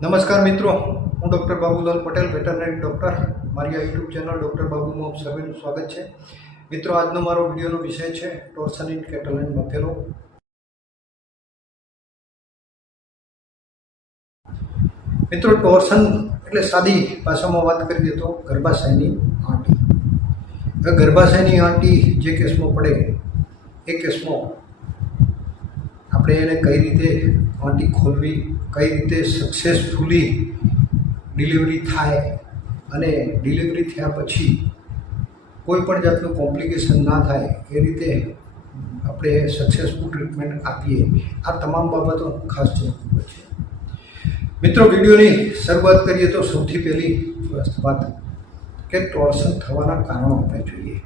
નમસ્કાર મિત્રો, હું doctor Babulal Patel, veterinary doctor. મારી યુટ્યુબ ચેનલ ડૉક્ટર બાબુ આપ સર્વેનું સ્વાગત છે. મિત્રો, આજનો મારો વિડીયોનો વિષય છે, torsion in cattle and buffalo. મિત્રો, ટોર્સન એટલે સાદી ભાષામાં વાત કરીએ તો ગર્ભાશયની આંટી. હવે ગર્ભાશયની આંટી જે કેસમાં પડે, એ કેસમાં આપણે એને કઈ રીતે વાટી ખોલવી, કઈ રીતે સક્સેસફુલી ડિલિવરી થાય અને ડિલિવરી થયા પછી કોઈ પણ જાતનું કોમ્પ્લિકેશન ના થાય એ રીતે આપણે સક્સેસફુલ ટ્રીટમેન્ટ આપીએ. આ તમામ બાબતો ખાસ જરૂર છે. મિત્રો, વિડીયોની શરૂઆત કરીએ તો સૌથી પહેલી વાત કે ટોર્સન થવાના કારણો આપણે જોઈએ.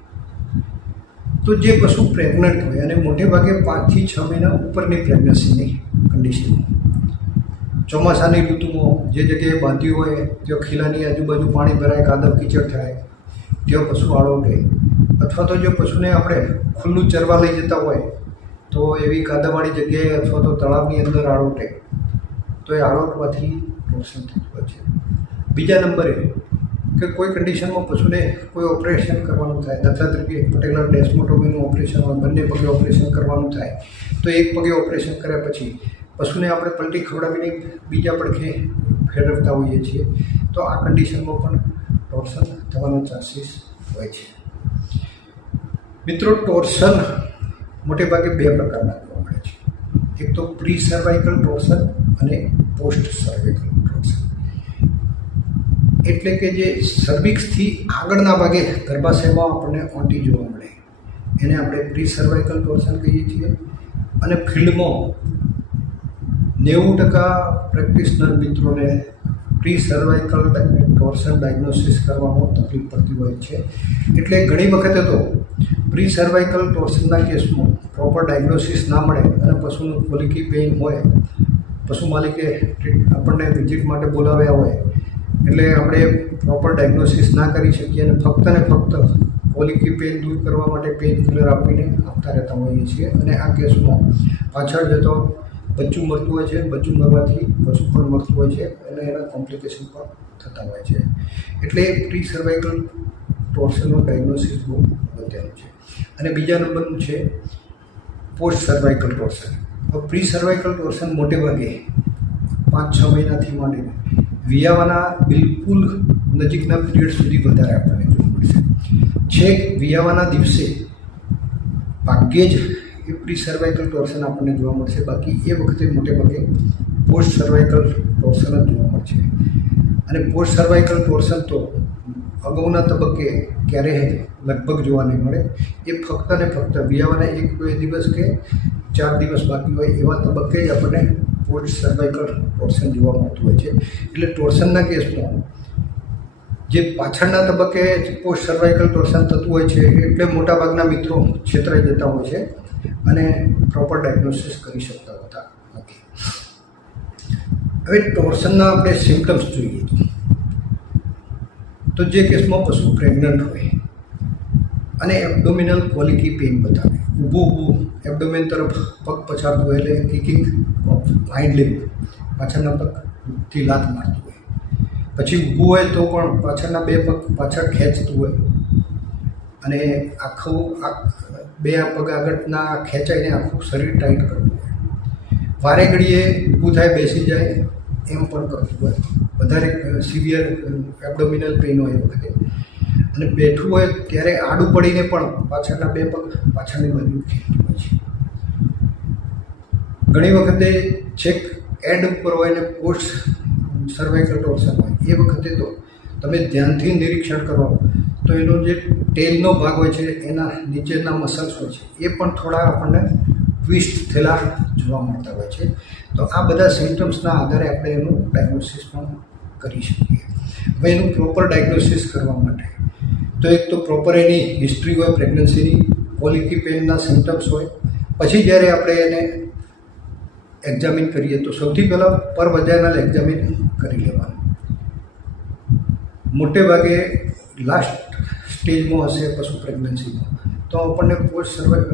તો જે પશુ પ્રેગ્નન્ટ હોય અને મોટે ભાગે પાંચથી છ મહિના ઉપરની પ્રેગ્નન્સીની કન્ડિશન ચોમાસાની ઋતુમાં જે જગ્યાએ બાંધ્યું હોય, ત્યાં ખીલાની આજુબાજુ પાણી ભરાય, કાદવ કીચડ થાય, ત્યાં પશુ આળોટે અથવા તો જો પશુને આપણે ખુલ્લું ચરવા લઈ જતા હોય, તો એવી કાદવવાળી જગ્યાએ અથવા તો તળાવની અંદર આળોટે તો એ આળોટવાથી નુકસાન થતું હોય છે. બીજા નંબરે કે કોઈ કન્ડિશનમાં પશુને કોઈ ઓપરેશન કરવાનું થાય. દાખલા તરીકે પર્ટિક્યુલર ડેસ્મોટોમીનું ઓપરેશન હોય, બંને પગે ઓપરેશન કરવાનું થાય, તો એક પગે ઓપરેશન કર્યા પછી પશુને આપણે પલટી ખવડાવીને બીજા પડખે ફેરવતા હોઈએ છીએ. તો આ કન્ડિશનમાં પણ ટોર્સન થવાનો ચાન્સીસ હોય છે. મિત્રો ટોર્સન મોટે ભાગે બે પ્રકારના જોવા મળે છે. એક તો પ્રી સર્વાઇકલ ટોર્સન અને પોસ્ટ સર્વાઇકલ એટલે કે જે સર્વિક્સથી આગળના ભાગે ગર્ભાશયમાં આપણને ઓંટી જોવા મળે. એને આપણે પ્રી સર્વાઇકલ ટોર્સન કહીએ છીએ. અને ફિલ્ડમાં નેવું ટકા પ્રેક્ટિશનર મિત્રોને પ્રી સર્વાઇકલ ટોર્સન ડાયગ્નોસિસ કરવામાં તકલીફ પડતી હોય છે. એટલે ઘણી વખતે તો પ્રી સર્વાઇકલ ટોર્સનના કેસમાં પ્રોપર ડાયગ્નોસિસ ના મળે અને પશુનું ફોલિકી પેઇન હોય, પશુ માલિકે આપણને વિઝિટ માટે બોલાવ્યા હોય એટલે આપણે પ્રોપર ડાયગ્નોસિસ ના કરી શકીએ અને ફક્ત ને ફક્ત કોલિકી પેન દૂર કરવા માટે પેન કિલર આપીને આપતા રહેતા હોઈએ છીએ. અને આ કેસમાં પાછળ જતો બચ્ચું મરતું હોય છે, બચ્ચું મરવાથી પશુ પણ મરતું હોય છે અને એના કોમ્પ્લિકેશન પણ થતા હોય છે. એટલે પ્રી સર્વાઇકલ ટોર્સનનું ડાયગ્નોસિસ બહુ અગત્યનું છે. અને બીજા નંબરનું છે post cervical torsion pre cervical torsion મોટે ભાગે પાંચ છ મહિનાથી માંડીને વિયાવાના બિલકુલ નજીકના પીરિયડ સુધી વધારે આપણને જોવા મળશે. છેક વિયાવાના દિવસે ભાગ્યે જ એ પ્રી સર્વાઇકલ ટોર્સન આપણને જોવા મળશે. બાકી એ વખતે મોટે ભાગે પોસ્ટ સર્વાઇકલ ટોર્સન જ જોવા મળશે. અને પોસ્ટ સર્વાઇકલ ટોર્સન તો અગાઉના તબક્કે ક્યારેય લગભગ જોવા નહીં મળે. એ ફક્ત ને ફક્ત વિયાવાના એક બે દિવસ કે ચાર દિવસ બાકી હોય એવા તબક્કે જ આપણને પોસ્ટ સર્વાઇકલ ટોર્સન જોવા મળતું હોય છે. એટલે ટોર્સનના કેસમાં જે પાછળના તબક્કે પોસ્ટ સર્વાઇકલ ટોર્સન થતું હોય છે, એટલે મોટાભાગના મિત્રો છેતરાઈ જતા હોય છે અને પ્રોપર ડાયગ્નોસિસ કરી શકતા હોતા નથી. હવે ટોર્સનના આપણે સિમ્ટમ્સ જોઈએ તો. જે કેસમાં પશુ પ્રેગ્નન્ટ હોય અને એબડોમિનલ ક્વોલિટી પેઇન બતાવે. ઊભું ઊભું એબડોમેન તરફ પગ પછાડતું હોય એટલે કિકિંગ ઓફ હાઇન્ડ લિપ પાછળના પગથી લાત મારતું હોય. પછી ઊભું હોય તો પણ પાછળના બે પગ પાછળ ખેંચતું હોય. અને આખું બે આ પગ આગળના ખેંચાઈને આખું શરીર ટાઈટ કરતું હોય. વારે ઘડીએ ઊભું થાય, બેસી જાય, એમ પણ કરતું હોય. વધારે સિવિયર એબડોમિનલ પેઇન હોય વખતે. અને બેઠું હોય ત્યારે આડું પડીને પણ પાછળના બે પગ પાછળની બાજુ ખેંચતું હોય છે. ઘણી વખતે છેક એડ ઉપર હોય ને પોસ્ટ સર્વાઇકલ ટોર્સન હોય. એ વખતે તો તમે ધ્યાનથી નિરીક્ષણ કરો. તો એનો જે ટેલનો ભાગ હોય છે, એના નીચેના મસલ્સ હોય છે, એ પણ થોડા આપણને ટ્વિસ્ટ થયેલા જોવા મળતા હોય છે. તો આ બધા સિમ્ટમ્સના આધારે આપણે એનું ડાયગ્નોસિસ પણ કરી શકીએ. હવે એનું પ્રોપર ડાયગ્નોસિસ કરવા માટે તો એક તો પ્રોપર એની હિસ્ટ્રી હોય પ્રેગ્નન્સીની કોલિકી પેનના સિમ્ટમ્સ હોય. પછી જ્યારે આપણે એને એક્ઝામિન કરીએ, તો સૌથી પહેલાં પર વજાઇનલ એક્ઝામિન કરી લેવાનું. મોટે ભાગે લાસ્ટ સ્ટેજમાં હશે પશુ પ્રેગ્નન્સીમાં તો આપણને પોસ્ટ સર્વાઈ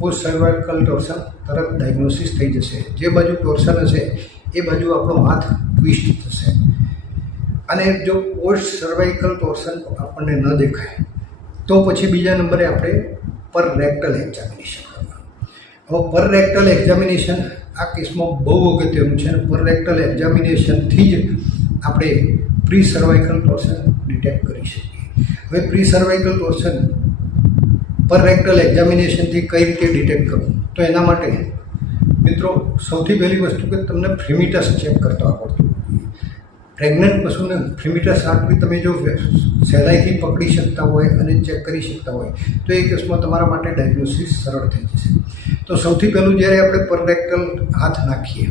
પોસ્ટ સર્વાઇકલ ટોર્સન તરત ડાયગ્નોસિસ થઈ જશે. જે બાજુ ટોર્સન હશે, એ બાજુ આપણો હાથ ટ્વિસ્ટ થશે. અને જો પોસ્ટ સર્વાઇકલ ટોર્સન આપણને ન દેખાય. તો પછી બીજા નંબરે આપણે પર રેક્ટલ એક્ઝામિનેશન કરવાનું. હવે પર રેક્ટલ એક્ઝામિનેશન આ કેસમાં બહુ અગત્યનું છે અને પર રેક્ટલ એક્ઝામિનેશનથી જ આપણે પ્રી સર્વાઇકલ ટોર્સન ડિટેક્ટ કરી શકીએ. હવે પ્રી સર્વાઇકલ ટોર્સન પર રેક્ટલ એક્ઝામિનેશનથી કઈ રીતે ડિટેક્ટ કરવું? તો એના માટે મિત્રો, સૌથી પહેલી વસ્તુ કે તમને ફ્રીમિટસ ચેક કરતો આવડતું પ્રેગ્નન્ટ પશુને ફ્રીમિટસ બી તમે જો સહેલાઈથી પકડી શકતા હોય અને ચેક કરી શકતા હોય, તો એ કેસમાં તમારા માટે ડાયગ્નોસિસ સરળ થઈ જશે. તો સૌથી પહેલું જ્યારે આપણે પરરેક્ટલ હાથ નાખીએ,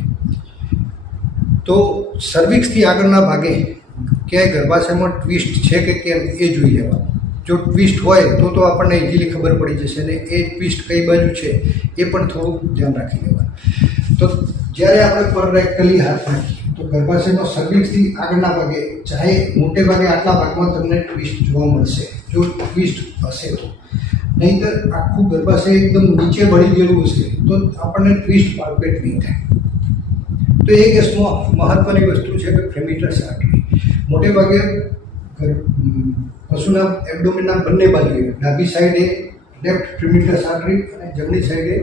તો સર્વિક્સથી આગળના ભાગે ક્યાંય ગર્ભાશયમાં ટ્વિસ્ટ છે કે કેમ એ જોઈ લેવાનું. જો ટ્વિસ્ટ હોય તો તો આપણને ઇઝીલી ખબર પડી જશે અને એ ટ્વિસ્ટ કઈ બાજુ છે એ પણ થોડું ધ્યાન રાખી લેવાનું. તો જ્યારે આપણે પરરેક્ટલી હાથ નાખીએ તો ગર્ભાશયનો સર્વિક્સથી આગળના ભાગે ચાહે મોટે ભાગે આટલા ભાગમાં તમને ટ્વિસ્ટ જોવા મળશે. જો ટ્વિસ્ટ હશે તો. નહીંતર આખું ગર્ભાશય એકદમ નીચે વળી ગયેલું હશે, તો આપણને ટ્વિસ્ટ પાર્પેટ નહીં થાય. તો એ કેસમાં મહત્ત્વની વસ્તુ છે કે ફ્રેમિટસ આર્ટરી મોટે ભાગે પશુના એબડોમિનના બંને બાજુએ, ડાબી સાઈડે લેફ્ટ ફ્રિમિટસ આર્ટરી અને જમણી સાઈડે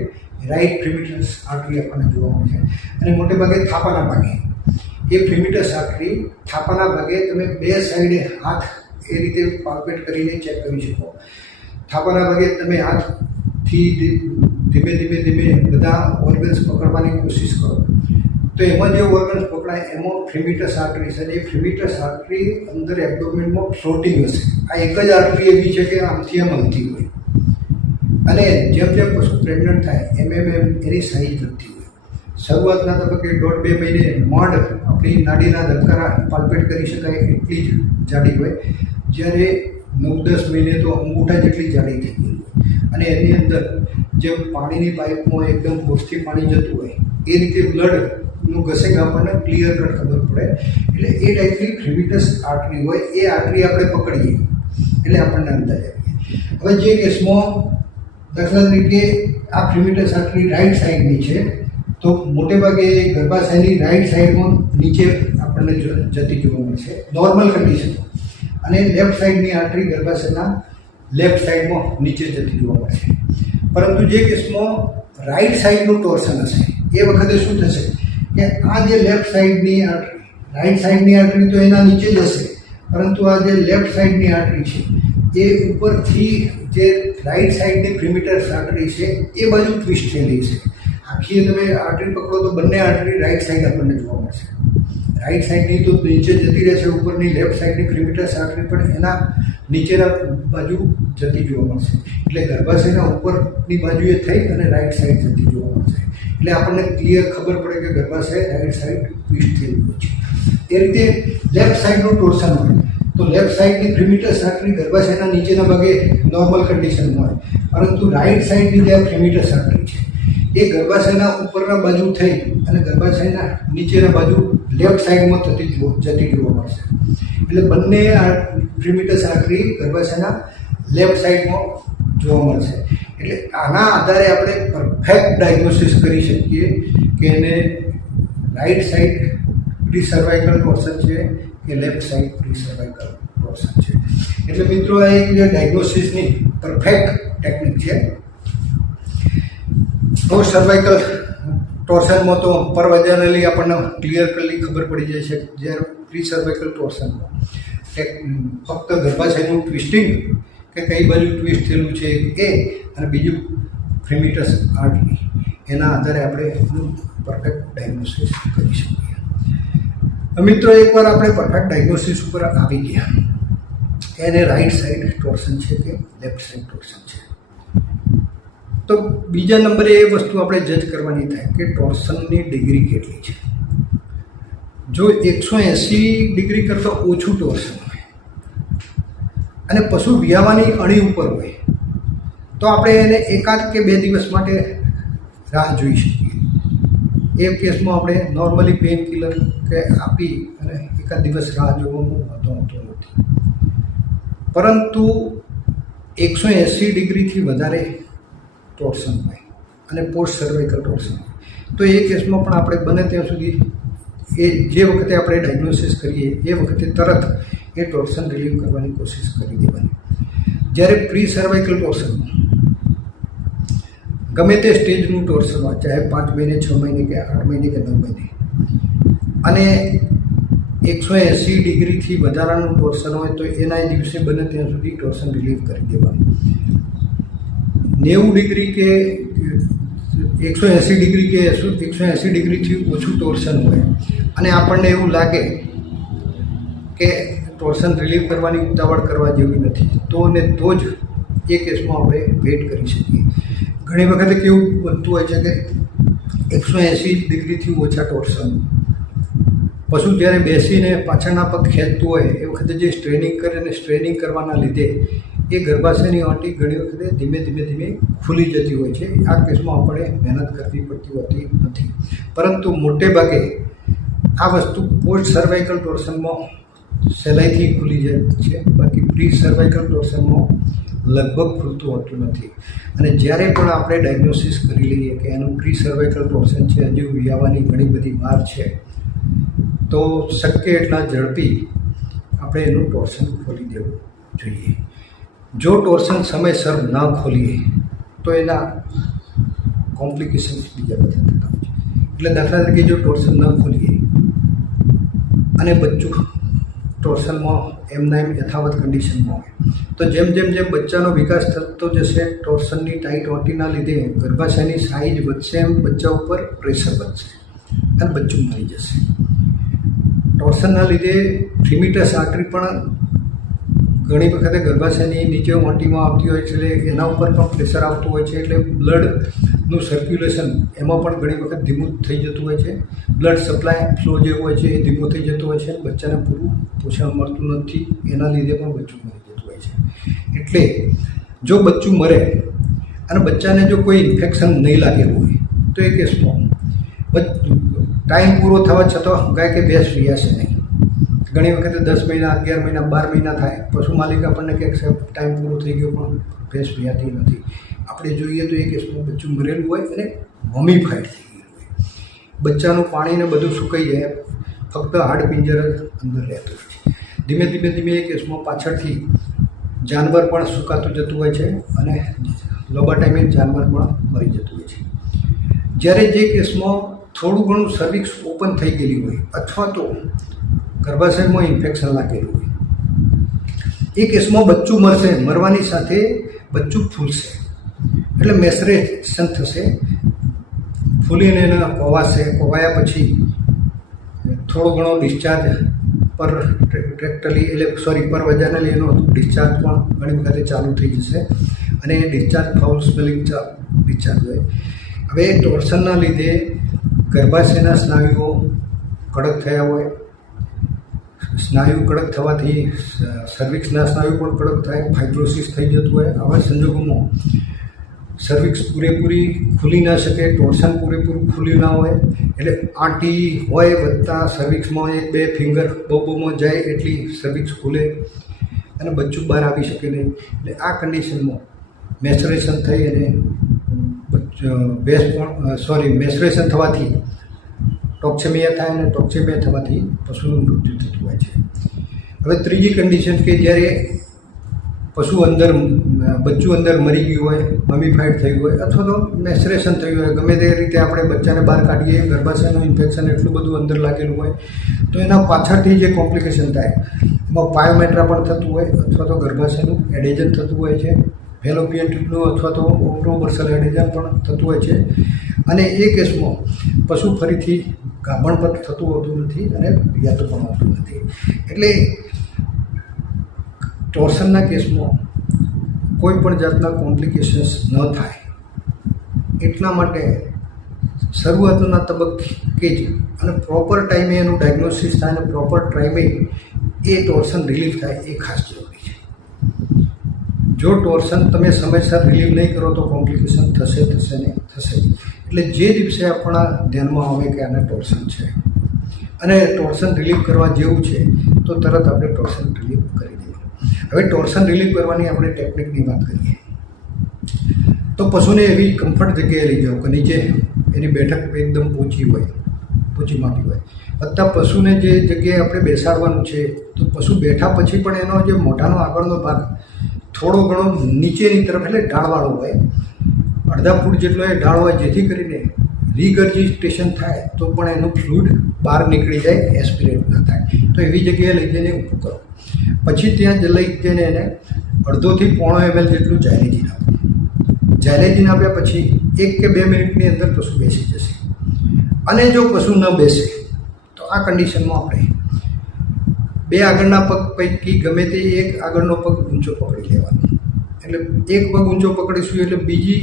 રાઈટ ફ્રિમિટસ આર્ટરી આપણને જોવા મળે છે. અને મોટે ભાગે થાપાના ભાગે. એ ફ્રીમિટસ સાંકળી થાપાના ભાગે તમે બે સાઈડે હાથ એ રીતે પાલ્પેટ કરીને ચેક કરી શકો. થાપાના ભાગે તમે હાથથી ધીમે ધીમે ધીમે બધા ઓર્ગન્સ પકડવાની કોશિશ કરો. તો એમાં જે ઓર્ગન્સ પકડાય એમાં ફ્રીમિટસ આર્ટરી છે અને એ ફ્રીમિટસ આર્ટરી અંદર એબડોમિનમાં ફ્લોટિંગ હશે. આ એક જ આર્ટરી એવી છે કે આમથી આમ હલતી હોય. અને જેમ જેમ પશુ પ્રેગ્નન્ટ થાય, એમ એમ એમ એની સાઈઝ વધતી શરૂઆતના તબક્કે દોઢ બે મહિને માંડ આપણી નાડીના ધબકારા પાલ્પેટ કરી શકાય એટલી જ જાડી હોય. જ્યારે નવ દસ મહિને તો અંગૂઠા જેટલી જાડી થઈ ગઈ અને એની અંદર જે પાણીની પાઇપમાં એકદમ ફોર્સથી પાણી જતું હોય, એ રીતે બ્લડનું ઘસેક આપણને ક્લિયર કટ ખબર પડે. એટલે એ ટાઈપની ક્રિમિટસ આર્ટરી હોય, એ આર્ટરી આપણે પકડીએ. એટલે આપણને અંદાજ આવીએ હવે જે કેસમાં દાખલા તરીકે આ ક્રિમિટસ આર્ટરી રાઈટ સાઈડની છે તો મોટે ભાગે ગર્ભાશયની રાઈટ સાઈડમાં નીચે આપણને જતી જોવા મળશે નોર્મલ કન્ડિશન અને લેફ્ટ સાઈડની આર્ટરી ગર્ભાશયના લેફ્ટ સાઈડમાં નીચે જતી જોવા મળશે પરંતુ જે કેસમાં રાઈટ સાઈડનું ટોર્સન હશે, એ વખતે શું થશે? કે આ જે લેફ્ટ સાઈડની આર્ટરી રાઈટ સાઈડની આર્ટરી તો એના નીચે જ હશે, પરંતુ આ જે લેફ્ટ સાઈડની આર્ટરી છે, એ ઉપરથી જે રાઈટ સાઈડની પ્રિમિટર્સ આર્ટરી છે, એ બાજુ ટ્વિસ્ટ થયેલી છે. આખી તમે આર્ટરી પકડો તો બંને આર્ટરી રાઈટ સાઈડ આપણને જોવા મળશે. રાઈટ સાઈડની તો નીચે જતી રહેશે, ઉપરની લેફ્ટ સાઈડની પ્રિમિટર્સ આર્ટરી પણ એના નીચેના બાજુ જતી જોવા મળશે. એટલે ગર્ભાશયના ઉપરની બાજુએ થઈ અને રાઈટ સાઈડ જતી જોવા મળશે. એટલે આપણને ક્લિયર ખબર પડે કે ગર્ભાશય રાઈટ સાઈડ ટ્વિસ્ટ ગયો છે. એ રીતે લેફ્ટ સાઈડનું ટોર્સન હોય. તો લેફ્ટ સાઈડની પ્રિમિટસ આર્ટરી ગર્ભાશયના નીચેના ભાગે નોર્મલ કન્ડિશનમાં હોય. પરંતુ રાઈટ સાઈડની જે પ્રિમિટસ આર્ટરી છે એ ગર્ભાશયના ઉપરના બાજુ થઈ અને ગર્ભાશયના નીચેના બાજુ લેફ્ટ સાઈડમાં થતી જતી જોવા મળશે. એટલે બંને આ પ્રિમિટસ આકરી ગર્ભાશયના લેફ્ટ સાઈડમાં જોવા મળશે. એટલે આના આધારે આપણે પરફેક્ટ ડાયગ્નોસિસ કરી શકીએ કે એને right side pre cervical torsion છે કે left side pre cervical torsion છે. એટલે મિત્રો, આ એક ડાયગ્નોસિસની પરફેક્ટ ટેકનિક છે. પોસ્ટ સર્વાઇકલ ટોર્સનમાં તો પરવજનલી આપણને ક્લિયર કરલી ખબર પડી જાય છે જ્યારે પ્રી સર્વાઇકલ ટોર્સનમાં કે ફક્ત ગર્ભાશયનું ટ્વિસ્ટિંગ કે કઈ બાજુ ટ્વિસ્ટ થયેલું છે એ અને બીજું ફ્રેમિટસ આર્ટરી એના આધારે આપણે એનું પરફેક્ટ ડાયગ્નોસિસ કરી શકીએ. મિત્રો, એકવાર આપણે પરફેક્ટ ડાયગ્નોસિસ ઉપર આવી ગયા. એને રાઈટ સાઈડ ટોર્સન છે કે લેફ્ટ સાઈડ ટોર્સન છે? તો બીજા નંબરે એ વસ્તુ આપણે જજ કરવાની થાય કે ટોર્સનની ડિગ્રી કેટલી છે. જો એકસો એંસી ડિગ્રી કરતાં ઓછું ટોર્સન હોય અને પશુ વિયાવાની અણી ઉપર હોય, તો આપણે એને એકાદ કે બે દિવસ માટે રાહ જોઈ શકીએ. એ કેસમાં આપણે નોર્મલી પેઇન કિલર કે આપી અને એકાદ દિવસ રાહ જોવાનું હોતો હોતો નથી. પરંતુ એકસો એંસી ડિગ્રીથી વધારે ટોર્સન હોય અને પોસ્ટ સર્વાઇકલ ટોર્સન તો એ કેસમાં પણ આપણે બને ત્યાં સુધી એ જે વખતે આપણે ડાયગ્નોસિસ કરીએ, એ વખતે તરત એ ટોર્સન રિલીવ કરવાની કોશિશ કરી દેવાની. જ્યારે પ્રી સર્વાઇકલ ટોર્સન ગમે તે સ્ટેજનું ટોર્સન હોય, ચાહે પાંચ મહિને, છ મહિને કે આઠ મહિને કે નવ મહિને. અને એકસો એંસી ડિગ્રીથી વધારાનું ટોર્સન હોય તો એના દિવસે બને ત્યાં સુધી ટોર્સન રિલીવ કરી દેવાનું. નેવું ડિગ્રી કે એકસો એંસી ડિગ્રી કે એકસો એંસી ડિગ્રીથી ઓછું ટોર્સન હોય. અને આપણને એવું લાગે કે ટોર્સન રિલીવ કરવાની ઉતાવળ કરવા જેવી નથી. તો ને તો જ એ કેસમાં આપણે વેઇટ કરી શકીએ. ઘણી વખતે કેવું બનતું હોય છે કે એકસો એંસી ડિગ્રીથી ઓછા ટોર્સન પશુ જ્યારે બેસીને પાછળના પગ ખેંચતું હોય, એ વખતે જે સ્ટ્રેનિંગ કરે ને સ્ટ્રેનિંગ કરવાના લીધે એ ગર્ભાશયની આંટી ઘણી વખતે ધીમે ધીમે ધીમે ખુલી જતી હોય છે. આ કેસમાં આપણે મહેનત કરવી પડતી હોતી નથી. પરંતુ મોટે ભાગે આ વસ્તુ પોસ્ટ સર્વાઇકલ ટોર્સનમાં સહેલાઈથી ખુલી જાય છે. બાકી પ્રી સર્વાઇકલ ટોર્સનમાં લગભગ ખુલતું હોતું નથી. અને જ્યારે પણ આપણે ડાયગ્નોસિસ કરી લઈએ કે એનું પ્રી સર્વાઇકલ ટોર્સન છે, હજુ વિયાવાની ઘણી બધી વાર છે, તો શક્ય એટલા ઝડપી આપણે એનું ટોર્સન ખોલી દેવું જોઈએ. જો ટોર્સન સમયસર ન ખોલીએ, તો એના કોમ્પ્લિકેશન્સ બીજા બધા થતા હોય છે. એટલે દાખલા તરીકે જો ટોર્સન ન ખોલીએ, અને બચ્ચું ટોર્સનમાં એમના એમ યથાવત કન્ડિશનમાં હોય, તો જેમ જેમ જેમ બચ્ચાનો વિકાસ થતો જશે ટોર્સનની ટાઈટ ઓટીના લીધે ગર્ભાશયની સાઇઝ વધશે, એમ બચ્ચા ઉપર પ્રેશર વધશે, અને બચ્ચું મરી જશે. ટોર્સનના લીધે થ્રીમીટસ આર્ટરી પણ ઘણી વખતે ગર્ભાશયની નીચે ઓંટીમાં આવતી હોય છે, એટલે એના ઉપર પણ પ્રેશર આવતું હોય છે, એટલે બ્લડનું સર્ક્યુલેશન એમાં પણ ઘણી વખત ધીમું થઈ જતું હોય છે. બ્લડ સપ્લાય ફ્લો જે હોય છે એ ધીમો થઈ જતો હોય છે, બચ્ચાને પૂરું પોષણ મળતું નથી, એના લીધે પણ બચ્ચું મરી જતું હોય છે. એટલે જો બચ્ચું મરે અને બચ્ચાને જો કોઈ ઇન્ફેક્શન નહીં લાગેલું હોય, તો એ કેસમાં ટાઈમ પૂરો થવા છતાં ગાય કે ભેંસ છે નહીં. ઘણી વખતે દસ મહિના, અગિયાર મહિના, બાર મહિના થાય. પશુ માલિક આપણને કે ટાઈમ પૂરો થઈ ગયો પણ ભેંસ વ્યાતી નથી. આપણે જોઈએ તો એ કેસમાં બચ્ચું મરેલું હોય અને વોમિફાઈડ થઈ ગયું હોય. બચ્ચાનું પાણીને બધું સુકાઈ જાય, ફક્ત હાડ જ અંદર રહેતું હોય ધીમે ધીમે ધીમે એ કેસમાં પાછળથી જાનવર પણ સુકાતું જતું હોય છે અને લાંબા ટાઈમે જાનવર પણ મરી જતું હોય છે. જ્યારે જે કેસમાં થોડું ઘણું સર્વિક્સ ઓપન થઈ ગયેલી હોય અથવા તો ગર્ભાશયમાં ઇન્ફેક્શન લાગેલું હોય. એ કેસમાં બચ્ચું મરશે, મરવાની સાથે બચ્ચું ફૂલશે. એટલે મેસરેશન થશે. ફૂલીને એના કોવાશે, કોવાયા પછી થોડો ઘણો ડિસ્ચાર્જ પર ટ્રેક્ટલી એટલે સોરી પર વજાનલી એનો ડિસ્ચાર્જ પણ ઘણી વખતે ચાલુ થઈ જશે. અને એ ડિસ્ચાર્જ ફાઉલ સ્મેલિંગ ડિસ્ચાર્જ હોય. હવે ટોર્સનના લીધે ગર્ભાશયના સ્નાયુઓ કડક થયા હોય. સ્નાયુ કડક થવાથી સર્વિક્સના સ્નાયુ પણ કડક થાય ફાઇબ્રોસિસ થઈ જતું હોય, આવા સંજોગોમાં સર્વિક્સ પૂરેપૂરી ખુલી ના શકે ટોર્સન પૂરેપૂરું ખુલી ના હોય, એટલે આંટી હોય વધતા સર્વિક્સમાં એક, બે ફિંગર બબોમાં જાય એટલી સર્વિક્સ ખુલે અને બચ્ચું બહાર આવી શકે નહીં. એટલે આ કન્ડિશનમાં મેસરેશન થઈ અને બેસ પણ સોરી મેસરેશન થવાથી ટોક્સેમિયા થાય અને ટોક્સેમિયા થવાથી પશુનું મૃત્યુ થતું હોય છે. હવે ત્રીજી કન્ડિશન કે જ્યારે પશુ અંદર, બચ્ચું અંદર મરી ગયું હોય મમીફાઈડ થયું હોય, અથવા તો મેસ્ટ્રેશન થયું હોય, ગમે તે રીતે આપણે બચ્ચાને બહાર કાઢીએ, ગર્ભાશયનું ઇન્ફેક્શન એટલું બધું અંદર લાગેલું હોય, તો એના પાછળથી જે કોમ્પ્લિકેશન થાય, એમાં પાયોમેટ્રા પણ થતું હોય, અથવા તો ગર્ભાશયનું એડેજન થતું હોય છે ફેલોપિયન ટ્યુબનું અથવા તો ઓપ્રોબર્સલ એડેજન પણ થતું હોય છે. અને એ કેસમાં પશુ ફરીથી ગાભણ પણ થતું હોતું નથી અને પિયાતું પણ હોતું નથી. એટલે ટોર્સનના કેસમાં કોઈ પણ જાતના કોમ્પ્લિકેશન્સ ન થાય. એટલા માટે શરૂઆતના તબક્કે જ અને પ્રોપર ટાઈમે એનું ડાયગ્નોસિસ થાય અને પ્રોપર ટાઈમે એ ટોર્સન રિલીફ થાય એ ખાસ જરૂરી છે. જો ટોર્સન તમે સમયસર રિલીવ નહીં કરો તો કોમ્પ્લિકેશન થશે થશે ને થશે એટલે જે દિવસે આપણા ધ્યાનમાં આવે કે આને ટોર્સન છે. અને ટોર્સન રિલીફ કરવા જેવું છે, તો તરત આપણે ટોર્સન રિલીફ કરી દેવું હવે ટોર્સન રિલીફ કરવાની આપણે ટેકનિકની વાત કરીએ. તો પશુને એવી કમ્ફર્ટ જગ્યાએ લઈ જાઓ કે નીચે એની બેઠક એકદમ ઊંચી હોય, ઊંચી માટી હોય. વત્તા પશુને જે જગ્યાએ આપણે બેસાડવાનું છે, તો પશુ બેઠા પછી પણ એનો જે મોઢાનો આગળનો ભાગ થોડો ઘણો નીચેની તરફ એટલે ઢાળવાળો હોય અડધા ફૂટ જેટલો એ ઢાળ હોય જેથી કરીને રિગર્જિસ્ટ્રેશન થાય, તો પણ એનું ફ્લુઇડ બહાર નીકળી જાય, એસ્પિરેટ ન થાય. તો એવી જગ્યાએ લઈ જઈને ઊભું કરો. પછી ત્યાં લઈ જઈને એને અડધોથી પોણો એમએલ જેટલું જાયલેજીન આપો. જાયલેજીન આપ્યા પછી એક કે બે મિનિટની અંદર પશુ બેસી જશે. અને જો પશુ ન બેસે, તો આ કન્ડિશનમાં આપણે બે આગળના પગ પૈકી ગમે તે એક આગળનો પગ ઊંચો પકડી લેવાનો. એટલે એક પગ ઊંચો પકડીશું એટલે બીજી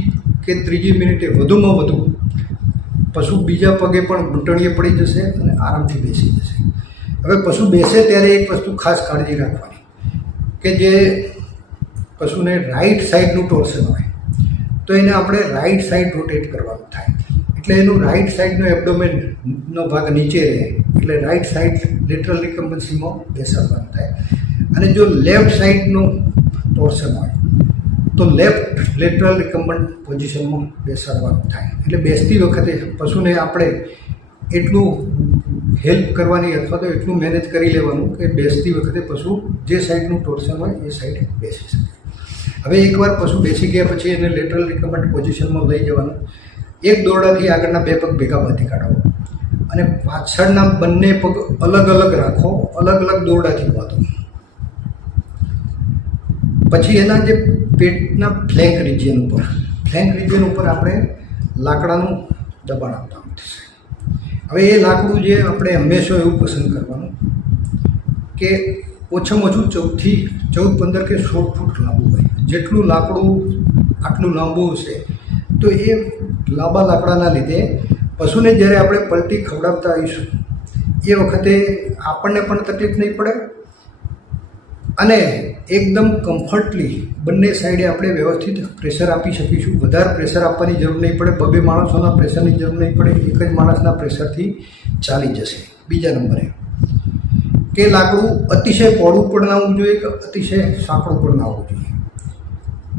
કે ત્રીજી મિનિટે વધુમાં વધુ પશુ બીજા પગે પણ ઘૂંટણીએ પડી જશે અને આરામથી બેસી જશે. હવે પશુ બેસે ત્યારે એક વસ્તુ ખાસ કાળજી રાખવાની કે જે પશુને રાઈટ સાઈડનું ટોર્સન હોય, તો એને આપણે રાઈટ સાઈડ રોટેટ કરવાનું થાય. એટલે એનું રાઈટ સાઈડનો એબડોમેનનો ભાગ નીચે રહે, એટલે રાઈટ સાઈડ લેટરલ રિકમ્બન્સીમાં બેસાડવાનું થાય. અને જો લેફ્ટ સાઈડનું ટોર્સન હોય તો લેફ્ટ લેટરલ રિકમ્બન્ટ પોઝિશનમાં બેસાડવાનું થાય. એટલે બેસતી વખતે પશુને આપણે એટલું હેલ્પ કરવાની અથવા તો એટલું મેનેજ કરી લેવાનું કે બેસતી વખતે પશુ જે સાઈડનું ટોર્સન હોય એ સાઈડ બેસી શકે. હવે એકવાર પશુ બેસી ગયા પછી એને લેટરલ રિકમ્બન્ટ પોઝિશનમાં લઈ જવાનું. એક દોરડાથી આગળના બે પગ ભેગા બાંધી કાઢો અને પાછળના બંને પગ અલગ અલગ રાખો, અલગ અલગ દોરડાથી બાંધો. પછી એના જે પેટના ફ્લેંક રિજિયન ઉપર. ફ્લેંક રિજિયન ઉપર આપણે લાકડાનું દબાણ આપતા થશે હવે એ લાકડું જે આપણે હંમેશા એવું પસંદ કરવાનું કે ઓછામાં ઓછું ચૌદથી ચૌદ પંદર કે સોળ ફૂટ લાંબુ હોય. જેટલું લાકડું આટલું લાંબુ હશે, તો એ લાંબા લાકડાના લીધે પશુને જ્યારે આપણે પલટી ખવડાવતા આવીશું, એ વખતે આપણને પણ તકલીફ નહીં પડે અને એકદમ કમ્ફર્ટલી બંને સાઈડે આપણે વ્યવસ્થિત પ્રેશર આપી શકીશું. વધારે પ્રેશર આપવાની જરૂર નહીં પડે. બબે માણસોના પ્રેશરની જરૂર નહીં પડે. એક જ માણસના પ્રેશરથી ચાલી જશે. બીજા નંબરે કે લાકડું અતિશય પહોળું પણ ના હોવું જોઈએ કે અતિશય સાંકડું પણ ના હોવું જોઈએ.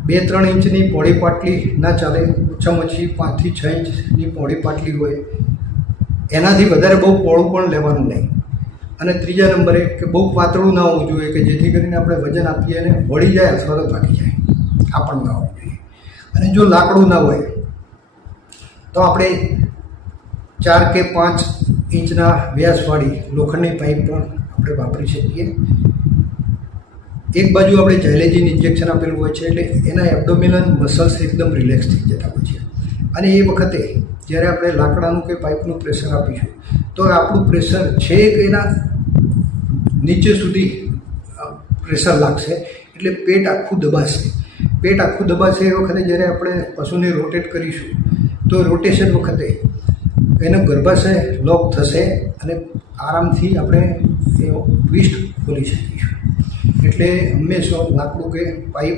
બે ત્રણ ઇંચની પહોળી પાટલી ના ચાલે. ઓછામાં ઓછી પાંચથી છ ઇંચની પહોળી પાટલી હોય. એનાથી વધારે બહુ પહોળું પણ લેવાનું નહીં. અને ત્રીજા નંબરે કે બહુ પાતળું ના હોવું જોઈએ કે જેથી કરીને આપણે વજન આપીએ અને વળી જાય અથવા તો જાય. આ પણ ના હોવું જોઈએ. અને જો લાકડું ના હોય, તો આપણે ચાર કે પાંચ ઇંચના વ્યાસવાળી લોખંડની પાઇપ પણ આપણે વાપરી શકીએ. એક બાજુ આપણે જાયલેજીન ઇન્જેક્શન આપેલું હોય છે, એટલે એના એબડોમિનલ મસલ્સ એકદમ રિલેક્સ થઈ જતા હોય છે. અને એ વખતે જ્યારે આપણે લાકડાનું કે પાઇપનું પ્રેશર આપીશું, તો આપણું પ્રેશર છેક એના નીચે સુધી પ્રેશર લાગશે, એટલે પેટ આખું દબાશે. પેટ આખું દબાશે એ વખતે જ્યારે આપણે પશુને રોટેટ કરીશું, તો રોટેશન વખતે એનો ગર્ભાશય લોક થશે અને આરામથી આપણે એ ટ્વિસ્ટ ખોલી શકીશું. એટલે હંમેશા લાકડું કે પાઇપ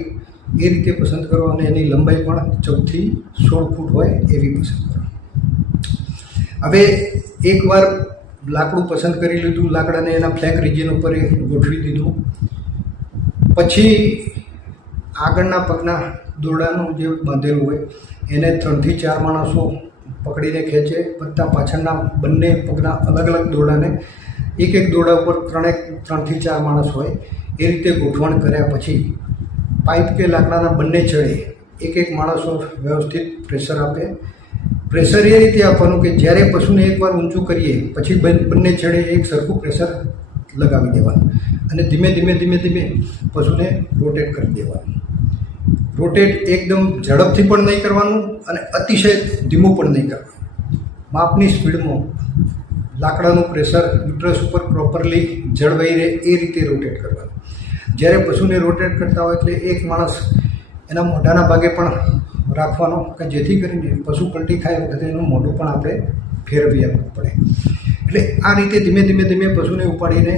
એ રીતે પસંદ કરો અને એની લંબાઈ પણ ચૌદથી સોળ ફૂટ હોય એવી પસંદ કરો. હવે એકવાર લાકડું પસંદ કરી લીધું, લાકડાને એના ફ્લેક રિજિયન ઉપર ગોઠવી દીધું. પછી આગળના પગના દોરડાનું જે બાંધેલું હોય, એને ત્રણથી ચાર માણસો પકડીને ખેંચે, બધા પાછળના બંને પગના અલગ અલગ દોરડાને એક એક દોરડા ઉપર ત્રણેક, ત્રણથી ચાર માણસ હોય, એ રીતે ગોઠવણ કર્યા પછી પાઇપ કે લાકડાના બંને ચડે એક એક માણસો વ્યવસ્થિત પ્રેશર આપે પ્રેશર એ રીતે આપવાનું કે જ્યારે પશુને એકવાર ઊંચું કરીએ, પછી બંને છેડે એક સરખું પ્રેશર લગાવી દેવાનું અને ધીમે ધીમે ધીમે ધીમે પશુને રોટેટ કરી દેવાનું. રોટેટ એકદમ ઝડપથી પણ નહીં કરવાનું અને અતિશય ધીમું પણ નહીં કરવાનું. માપની સ્પીડમાં લાકડાનું પ્રેશર યુટ્રસ ઉપર પ્રોપરલી જળવાઈ રહે એ રીતે રોટેટ કરવાનું. જ્યારે પશુને રોટેટ કરતા હોય એટલે એક માણસ એના મોઢાના ભાગે પણ રાખવાનો કે જેથી કરીને પશુ પલટી ખાય વખતે એનું મોઢું પણ આપણે ફેરવી આપવું પડે. એટલે આ રીતે ધીમે ધીમે ધીમે પશુને ઉપાડીને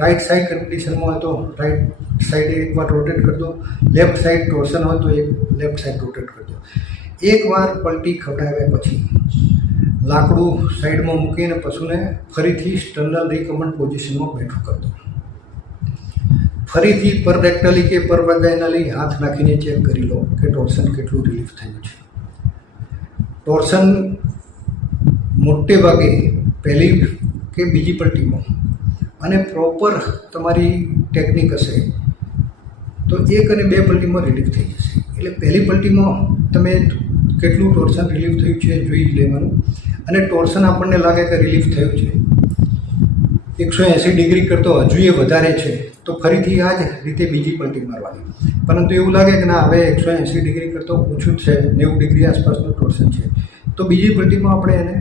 રાઈટ સાઈડ કન્ડિશનમાં હોય તો રાઈટ સાઈડે એકવાર રોટેટ કરી લેફ્ટ સાઈડ ટોર્સન હોય તો એક લેફ્ટ સાઈડ રોટેટ કરી એકવાર પલટી ખવડાવ્યા પછી લાકડું સાઈડમાં મૂકીને પશુને ફરીથી સ્ટર્નલ રિકમન્ડ પોઝિશનમાં બેઠું કરી દો. ફરીથી પર રેક્ટલી કે પર વજાઇનલી હાથ નાખીને ચેક કરી લો કે ટોર્સન કેટલું રિલીફ થયું છે. ટોર્સન મોટે ભાગે પહેલી કે બીજી પટ્ટીમાં અને પ્રોપર તમારી ટેકનિક હશે તો એક અને બે પલ્ટીમાં રિલીફ થઈ જશે. એટલે પહેલી પલટીમાં તમે કેટલું ટોર્સન રિલીફ થયું છે જોઈ જ લેવાનું. અને ટોર્સન આપણને લાગે કે રિલીફ થયું છે. એકસો એંસી ડિગ્રી કરતો હજુ એ વધારે છે, તો ફરીથી આ જ રીતે બીજી પલટી મારવાની. પરંતુ એવું લાગે કે ના, હવે એકસો એંસી ડિગ્રી કરતો ઓછું છે, નેવું ડિગ્રી આસપાસનું ટોર્સન છે. તો બીજી પલટીમાં આપણે એને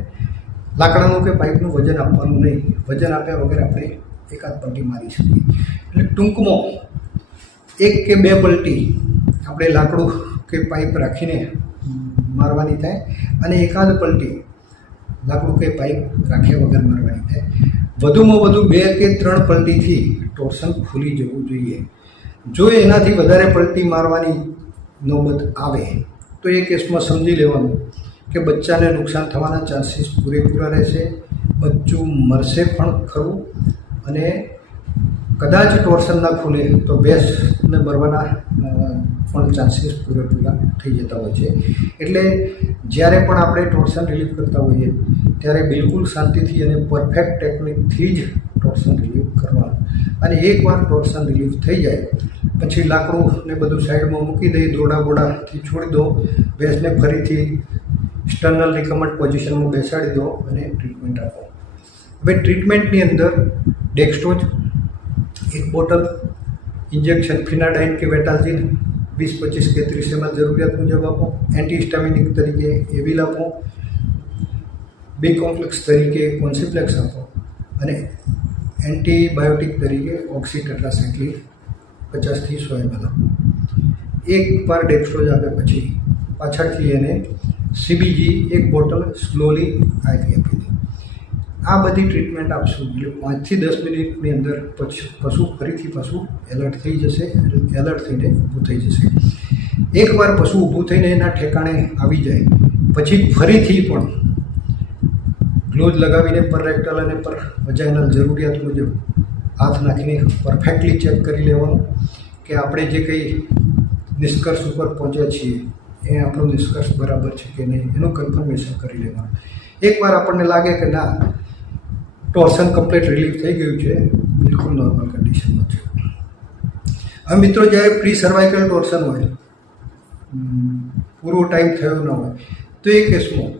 લાકડાનું કે પાઇપનું વજન આપવાનું નહીં, વજન આપ્યા વગર આપણે એકાદ પલટી મારી શકીએ. એટલે ટૂંકમાં એક કે બે પલટી આપણે લાકડું કે પાઇપ રાખીને મારવાની થાય, અને એકાદ પલટી લાકડું કે પાઇપ રાખ્યા વગર મારવાની થાય. વધુમાં વધુ બે કે ત્રણ પલટીથી ટોર્સન ખુલી જવું જોઈએ. જો એનાથી વધારે પલટી મારવાની નોબત આવે, તો એ કેસમાં સમજી લેવાનું કે બચ્ચાને નુકસાન થવાના ચાન્સીસ પૂરેપૂરા રહેશે, બચ્ચું મરશે પણ ખરું અને કદાચ ટોર્સન ના ખુલે તો બેસને મરવાના પણ ચાન્સીસ પૂરેપૂરા થઈ જતા હોય છે. એટલે જ્યારે પણ આપણે ટોર્સન રિલીફ કરતા હોઈએ, ત્યારે બિલકુલ શાંતિથી અને પરફેક્ટ ટેકનિકથી જ ટોર્સન રિલીફ કરવાનું. અને એકવાર ટોર્સન રિલીફ થઈ જાય, પછી લાકડું ને બધું સાઈડમાં મૂકી દઈ દોડા બોડાથી છોડી દો ભેંસને ફરીથી સ્ટર્નલ રિકમન્ડ પોઝિશનમાં બેસાડી દો અને ટ્રીટમેન્ટ આપો. હવે ટ્રીટમેન્ટની અંદર ડેક્સ્ટોજ એક બોટલ ઇન્જેક્શન ફિનાડાઇન કે વેટાઝિન વીસ પચીસ કે ત્રીસ એમ જરૂરિયાત મુજબ આપો એન્ટીહિસ્ટામિનિક તરીકે એવિલ આપો બી કોમ્પ્લેક્સ તરીકે કોન્સિપ્લેક્સ આપો અને એન્ટીબાયોટિક તરીકે ઓક્સીટેટ્રાસાઇક્લિન પચાસથી સો એમ આપો એક વાર ડેક્સ્ટ્રોજ આપે પછી પાછળથી એને સીબીજી એક બોટલ સ્લોલી આવી આપી દે આ બધી ટ્રીટમેન્ટ આપશું એટલે પાંચથી દસ મિનિટની અંદર પશુ ફરીથી પશુ એલર્ટ થઈ જશે એલર્ટ થઈને ઊભું થઈ જશે. એકવાર પશુ ઊભું થઈને એના ઠેકાણે આવી જાય, પછી ફરીથી પણ ગ્લોઝ લગાવીને પર રેક્ટલ અને પર વજાઇનલ જરૂરિયાત મુજબ હાથ નાખીને પરફેક્ટલી ચેક કરી લેવાનું કે આપણે જે કંઈ નિષ્કર્ષ ઉપર પહોંચ્યા છીએ, એ આપણો નિષ્કર્ષ બરાબર છે કે નહીં, એનું કન્ફર્મેશન કરી લેવાનું. એકવાર આપણને લાગે કે ના ટોર્સન કમ્પ્લીટ રિલીફ થઈ ગયું છે. બિલકુલ નોર્મલ કન્ડિશનમાં છે. હવે મિત્રો જ્યારે પ્રી સર્વાઇકલ ટોર્સન હોય પૂરો ટાઈમ થયો ન હોય. તો એ કેસમાં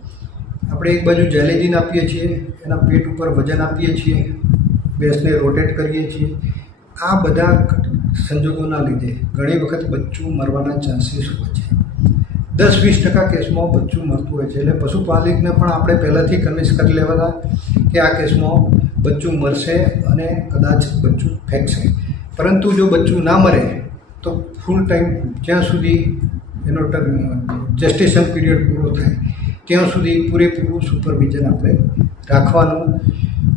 આપણે એક બાજુ જેલેજીન આપીએ છીએ, એના પેટ ઉપર વજન આપીએ છીએ બેસને રોટેટ કરીએ છીએ. આ બધા સંજોગોના લીધે ઘણી વખત બચ્ચું મરવાના ચાન્સીસ હોય છે. દસ વીસ ટકા કેસમાં બચ્ચું મરતું હોય છે. એટલે પશુપાલકને પણ આપણે પહેલાંથી કન્વિન્સ કરી લેવાના કે આ કેસમાં બચ્ચું મરશે અને કદાચ બચ્ચું ફેંકશે. પરંતુ જો બચ્ચું ના મરે, તો ફૂલ ટાઈમ જ્યાં સુધી એનો જેસ્ટેશન પીરિયડ પૂરો થાય, ત્યાં સુધી પૂરેપૂરું સુપરવિઝન આપણે રાખવાનું.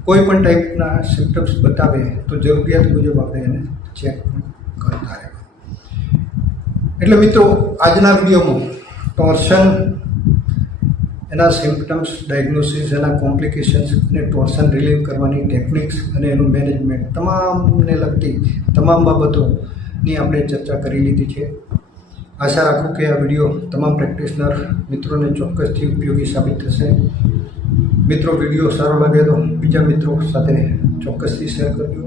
કોઈ પણ ટાઈપના સિમ્ટમ્સ બતાવે, તો જરૂરિયાત મુજબ આપણે એને ચેક પણ કરતા રહેવાનું. એટલે મિત્રો, આજના વિડીયોમાં ટોર્શન, એના સિમ્પટમ્સ ડાયગ્નોસિસ એના કોમ્પ્લિકેશન્સ અને ટોર્શન રિલીવ કરવાની ટેકનિક્સ અને એનું મેનેજમેન્ટ તમામને લગતી તમામ બાબતોની આપણે ચર્ચા કરી લીધી છે. આશા રાખું કે આ વીડિયો તમામ પ્રેક્ટિશનર મિત્રોને ચોક્કસથી ઉપયોગી સાબિત થશે. મિત્રો વીડિયો સારો લાગે તો બીજા મિત્રો સાથે ચોક્કસથી શેર કરજો.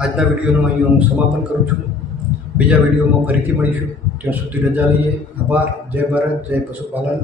આજના વિડીયોનું અહીં હું સમાપન કરું છું. બીજા વિડીયોમાં ફરીથી મળીશું. ત્યાં સુધી રજા લઈએ. આભાર. જય ભારત. જય પશુપાલન.